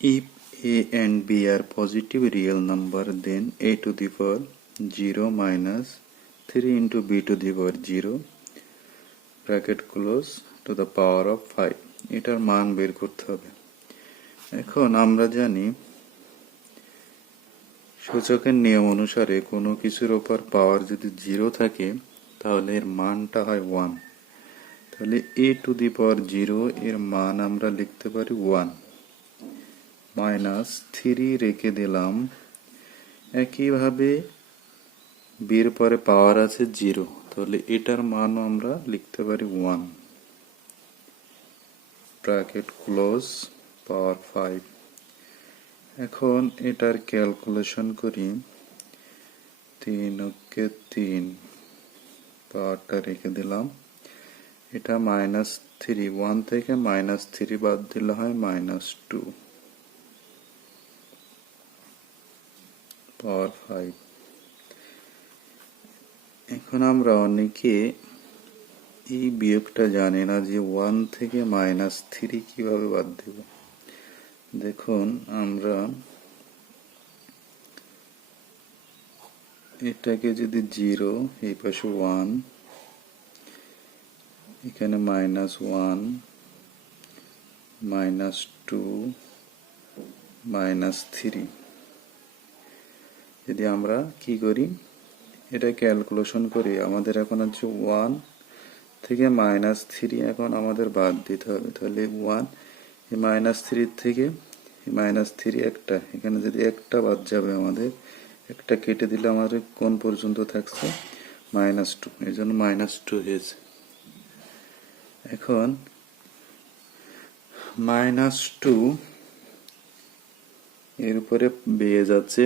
If a and b are positive real number, then a to the power 0 minus 3 into b to the power 0 bracket close to the power of 5 এটার মান বের করতে হবে। এখন আমরা জানি সূচকের নিয়ম অনুসারে কোনো কিছুর উপর পাওয়ার যদি 0 থাকে তাহলে এর মানটা হয় 1। তাহলে a to the power 0 এর মান আমরা লিখতে পারি 1 মাইনাস 3 রেখে দিলাম। একইভাবে b এর পরে পাওয়ার আছে 0, তাহলে এটার মানও আমরা লিখতে পারি 1 ব্র্যাকেট ক্লোজ পাওয়ার 5। এখন এটার ক্যালকুলেশন করি। 3 কে 3 পাওয়ারটা রেখে দিলাম। এটা -3, 1 থেকে -3 বাদ দিলে হয় -2 পাওয়ার 5। এখন আমরা অনেকে এই বিয়োগটা জানি না যে 1 থেকে -3 কিভাবে বাদ দেব। দেখুন, আমরা এটাকে যদি 0, এই পাশে 1, এখানে -1, -2, -3 যদি আমরা কি করি, এটা ক্যালকুলেশন করি, আমাদের এখন হচ্ছে 1 থেকে -3 এখন আমাদের বাদ দিতে হবে। তাহলে 1 এই -3 থেকে -3 একটা, এখানে যদি একটা বাদ যাবে, আমাদের একটা কেটে দিলে আমাদের কোন পর্যন্ত থাকছে -2, এই জন্য -2 হয়েছে। এখন -2 এর উপরে বেয়ে যাচ্ছে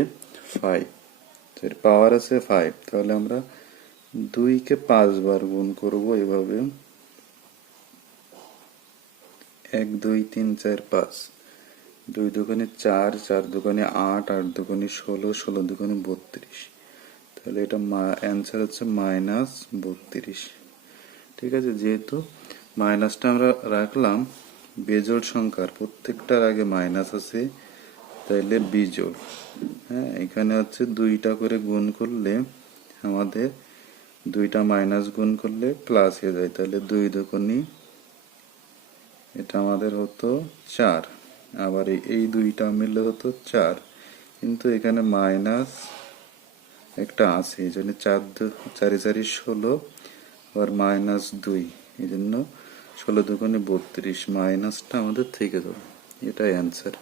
5, এর পাওয়ার আছে 5, তাহলে আমরা 2 কে 5 বার গুণ করব এভাবে। 1 2 3 4 5, 2 দুগুণে 4, 4 দুগুণে 8, 8 দুগুণে 16, 16 দুগুণে 32, তাহলে এটা অ্যান্সার হচ্ছে -32। ঠিক আছে, যেহেতু মাইনাসটা আমরা রাখলাম বেজোড় সংখ্যার প্রত্যেকটার আগে মাইনাস আছে, তাইলে বিজোড়। হ্যাঁ, এখানে হচ্ছে 2টা করে গুণ করলে আমাদের 2টা মাইনাস গুণ করলে প্লাস হয়ে যায়, তাহলে 2 দুগুণে এটা আমাদের হতো 4, আবার এই 2টা মিললে হতো 4, কিন্তু এখানে মাইনাস একটা আছে, এই জন্য 4 4 4 16, আবার -2, এই জন্য 16 দুগুণে 32, মাইনাসটা আমাদের থেকে যাবে। এটাই অ্যান্সার।